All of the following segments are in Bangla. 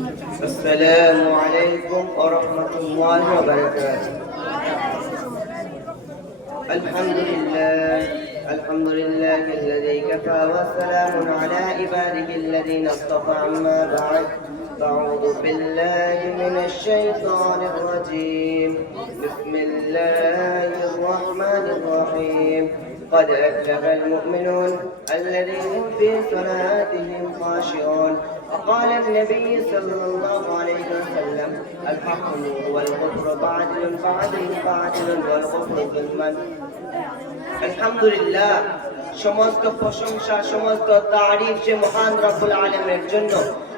السلام عليكم ورحمة الله وبركاته. الحمد لله الذي كفى والسلام على عباده الذين اصطفى. أما بعد، أعوذ بالله من الشيطان الرجيم. بسم الله الرحمن الرحيم. قد أفلح المؤمنون الذين هم في صلاتهم خاشعون. وقال النبي صلى الله عليه وسلم: الحق والكفر بعدل والكفر ظلما. আলহামদুলিল্লাহ, সমস্ত প্রশংসা, সমস্ত তারিফ সে মহান রব্বুল আলামিনের জন্য,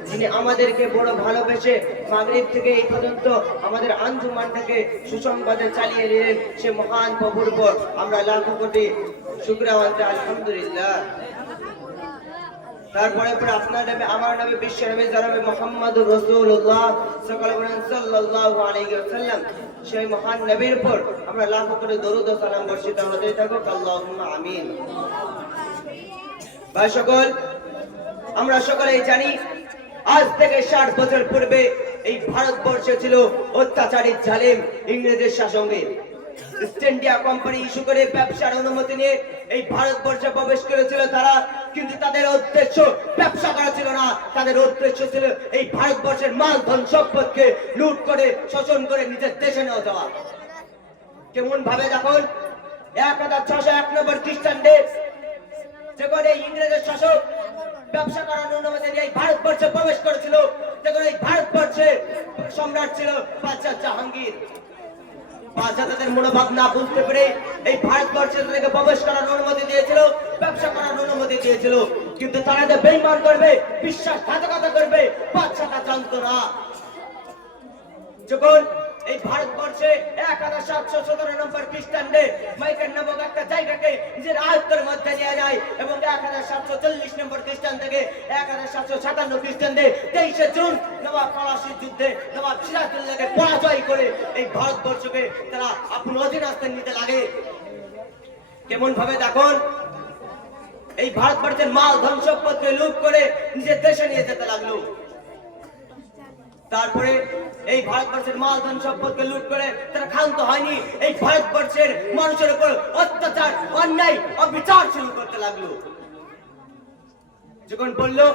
যিনি আমাদেরকে বড় ভালোবেসে মাগরিব থেকে এই পর্যন্ত আমাদের আঞ্জুমানটাকে সুসংবাদে চালিয়ে নিলেন। সে মহান প্রভুর উপর আমরা লাখো কোটি শুকরিয়া আনতে আলহামদুলিল্লাহ। তারপরে আপনার নামে, আমার নামে, বিশ্ব নামে জনাবে মুহাম্মদুর রাসূলুল্লাহ সাল্লাল্লাহু আলাইহি ওয়াসাল্লাম, সেই মহান নবীর উপর আমরা লাখো কোটি দরুদ ও সালাম বর্ষিত হতে থাকুক। আল্লাহুম্মা আমিন। ভাই সকল, আমরা সকলেই জানি আজ থেকে 60 বছর পূর্বে এই ভারতবর্ষে ছিল অত্যাচারী জালেম ইংরেজের শাসনে। ইস্ট ইন্ডিয়া কোম্পানি ইস্যু করে ব্যবসার অনুমতি নিয়ে এই ভারতবর্ষে প্রবেশ করেছিল তারা, কিন্তু তাদের উদ্দেশ্য ব্যবসা করা ছিল না। তাদের উদ্দেশ্য ছিল এই ভারতবর্ষের মাল ধন সম্পদকে লুট করে, শোষণ করে নিজের দেশে নিয়ে যাওয়া। কেমন ভাবে যখন 1601 নম্বর খ্রিস্টানদের যখন এই ইংরেজের শাসক ব্যবসা করার অনুমতি নিয়ে এই ভারতবর্ষে প্রবেশ করেছিল, যখন এই ভারতবর্ষে সম্রাট ছিল বাদশাহ জাহাঙ্গীর, বাদশাহ তাদের মনোভাব না বুঝতে পেরে এই ভারতবর্ষে তাদেরকে প্রবেশ করার অনুমতি দিয়েছিল, ব্যবসা করার অনুমতি দিয়েছিল। কিন্তু তারা যে বেঈমান করবে, বিশ্বাসঘাতকতা করবে, বাদশাহ তা জানতো না। যখন এই ভারতবর্ষে 1717 নম্বর খ্রিস্টানদের মাইকেল নামক একটা জায়গাকে নিজের আয়ত্তের মধ্যে নিয়ে যায় এবং 1740 নম্বর খ্রিস্টান থেকে 1757 খ্রিস্টানদের 23 জুন নবাব পলাশীর যুদ্ধে নবাব সিরাজউদ্দৌলাকে পরাজয় করে এই ভারতবর্ষকে তারা আপন অধীনস্থে নিতে লাগে। কেমন ভাবে দেখুন, এই ভারতবর্ষের মাল ধন সম্পদকে লুট করে নিজের দেশে নিয়ে যেতে লাগলো। তারপরে এই ভারতবর্ষের মাল ধন সম্পদকে লুট করে তারা ক্ষান্ত হয়নি, এই ভারতবর্ষের মানুষের উপর অত্যাচার, অন্যায়, অবিচার শুরু করতে লাগলো। যখন বললো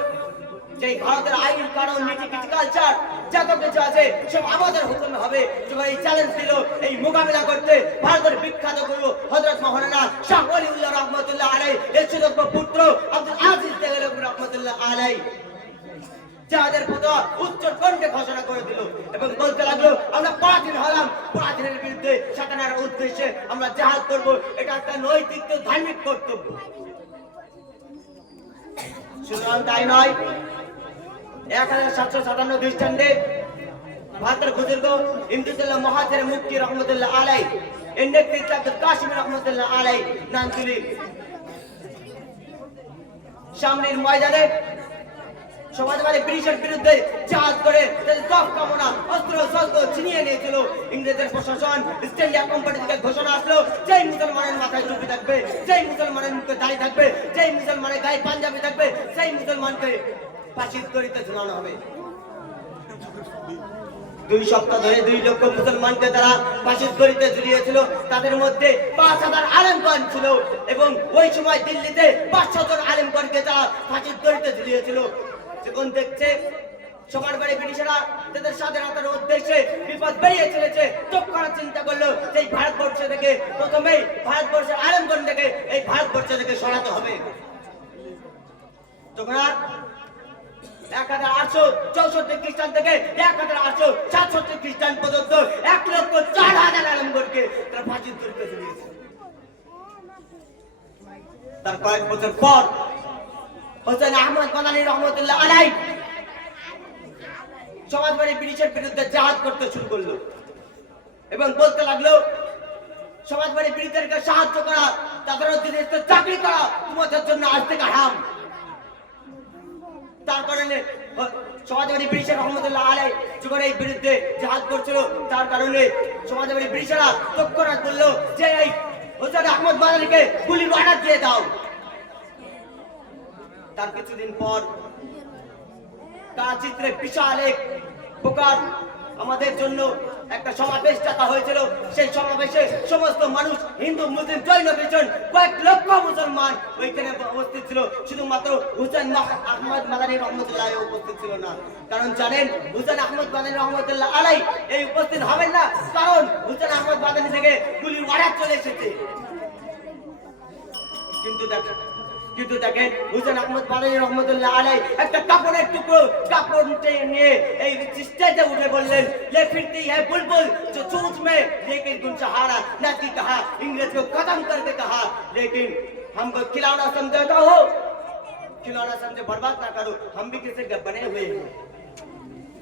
যে ভারতের আইন, কানুন, নীতি, কালচার যত কিছু আছে সব আমাদের হুকুমে হবে, যখন এই চ্যালেঞ্জ দিল এই মোকাবিলা করতে ভারতের বিখ্যাত গুরু হযরত মাওলানা শাহ ওলিউল্লাহ রাহমাতুল্লাহ আলাইহি এর সুযোগ্য পুত্র আব্দুল আজিজ দেহলভী রাহমাতুল্লাহ আলাইহি যাদের ফতোয়া উচ্চ কণ্ঠে ঘোষণা করে দিল এবং বলতে লাগলো, আমরা পরাধীন হলাম, পরাধীনের বিরুদ্ধে সাধনার উদ্দেশ্যে আমরা জিহাদ করব, এটা একটা নৈতিক ধার্মিক কর্তব্য। সুতরাং তাই নয়, 1757 খ্রিস্টানদের ভারতের বুজুর্গ ইমদাদুল্লাহ মহাজির মুফতি রহমতুল্লাহ আলাইহি, এর নেতৃত্বে আব্দুল কাসিম রহমতুল্লাহ আলাইহি নাম তুলি সামনের ময়দানে সমাজবাদী ব্রিটিশের বিরুদ্ধে জিহাদ করে তাদের ত্বক কামনা অস্ত্র শস্ত্র ছিনিয়ে নিয়েছিল। ইংরেজের প্রশাসন, ইস্ট ইন্ডিয়া কোম্পানি থেকে ঘোষণা আসলো, যেই মুসলমানের মাথায় টুপি থাকবে, যেই মুসলমানের মুখে দাড়ি থাকবে, যেই মুসলমানের গায়ে পাঞ্জাবি থাকবে, সেই মুসলমানকে ফাঁসির দড়িতে ঝুলানো হবে। 2 সপ্তাহ ধরে 2 লক্ষ মুসলমানকে তারা ফাঁসির দড়িতে ঝুলিয়েছিল। তাদের মধ্যে 5000 আলেমগণ ছিল এবং ওই সময় দিল্লিতে 500 জন আলেমগণকে তারা ফাঁসির দড়িতে ঝুলিয়েছিল। যখন দেখছে সবার বাড়ি ব্রিটিশরা তাদের স্বাধীনতার উদ্দেশ্যে বিপদ বেরিয়ে চলেছে, তৎক্ষণাৎ চিন্তা করলো যে এই ভারতবর্ষ থেকে প্রথমেই ভারতবর্ষের আলেমগণ থেকে এই ভারতবর্ষ থেকে সরাতে হবে। তখন 1864 খ্রিস্টান থেকে 1867 খ্রিস্টান পর্যন্ত 1,04,000 আলেমগণকে তারা ফাঁসির দড়িতে ঝুলিয়েছে। তার কয়েক বছর পর হোসেন আহমদ মাদানী রহমতুল্লাহ আলাইহি সমাজবাদী ব্রিটিশের বিরুদ্ধে জিহাদ করতে শুরু করলো এবং বলতে লাগলো, সমাজবাদী ব্রিটিশদেরকে সাহায্য করা, তাদের অধীনে চাকরি করা তোমাদের জন্য আজ থেকে হারাম। তার কারণে সমাজবাদী ব্রিটিশের রহমতুল্লাহ আলাইহি যখন এই বিরুদ্ধে জিহাদ করছিল, তার কারণে সমাজবাদী ব্রিটিশরা তৎক্ষণাৎ বললো যে এই হোসেন আহমদ মাদানীকে গুলির অর্ডার দিয়ে দাও। তার কিছুদিন পর কাচিত্রে বিশাল এক প্রকার আমাদের জন্য একটা সমাবেশ ডাকা হয়েছিল। সেই সমাবেশে সমস্ত মানুষ, হিন্দু মুসলিম জৈন খ্রিস্টান কয়েক লক্ষ মুসলমান ওইখানে উপস্থিত ছিল। শুধুমাত্র হুসেন আহমদ মাদানী রহমতুল্লাহ উপস্থিত ছিল না। কারণ জানেন, হুসেন আহমদ মাদানী রহমতুল্লাহ আলাই এই উপস্থিত হবেন না, কারণ হুসেন আহমদ মাদানী থেকে গুলি ওয়ার্ডার চলে এসেছে। কিন্তু দেখেন হুসেন আহমদ মাদানী রহমতুল্লাহ আলাই একটা কাপড়ের টুকরো কাপড় নিয়ে এই স্টেজে উঠে বললেন, ले फिरती है बुलबुल जो चोंच में लेकिन गुन सहारा नदी कहा, इंग्रेज को खत्म करके कहा, लेकिन हमको खिलौना समझता हो, खिलौना समझे बर्बाद ना करो, हम भी किसी के बने हुए हैं।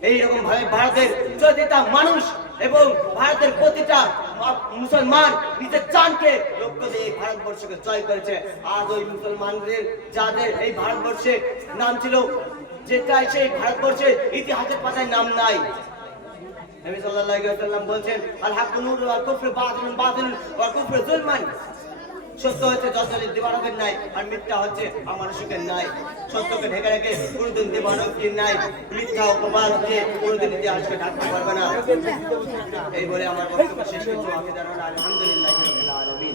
এইরকম ভাবে ভারতের প্রতিটা মানুষ এবং ভারতের প্রতিটা মুসলমান নিজের জানকে লক্ষ্য দিয়ে ভারতবর্ষকে জয় করেছে। আজ ওই মুসলমানদের যাদের এই ভারতবর্ষে নাম ছিল, যেটা সেই ভারতবর্ষের ইতিহাসের পাতায় নাম নাই। নবী সাল্লাল্লাহু আলাইহি ওয়াসাল্লাম বলেছেন, আল হাক্কু নূর ওয়াল কুফরু বাতিলুন বাতিল ওয়াল কুফরু যুলমান। সত্য হচ্ছে দশজনের দিবানকের নাই, আর মিথ্যা হচ্ছে আমানুষিকের নাই। সত্যকে ঢেকে রেখে কোনদিন দিবানকের নাই, মিথ্যা অপবাদ দিয়ে কোনদিন ইতিহাসকে ঢাকতে পারবে না। এই বলে আমার বক্তব্য শেষ করছি। আলহামদুলিল্লাহি রাব্বিল আলামিন।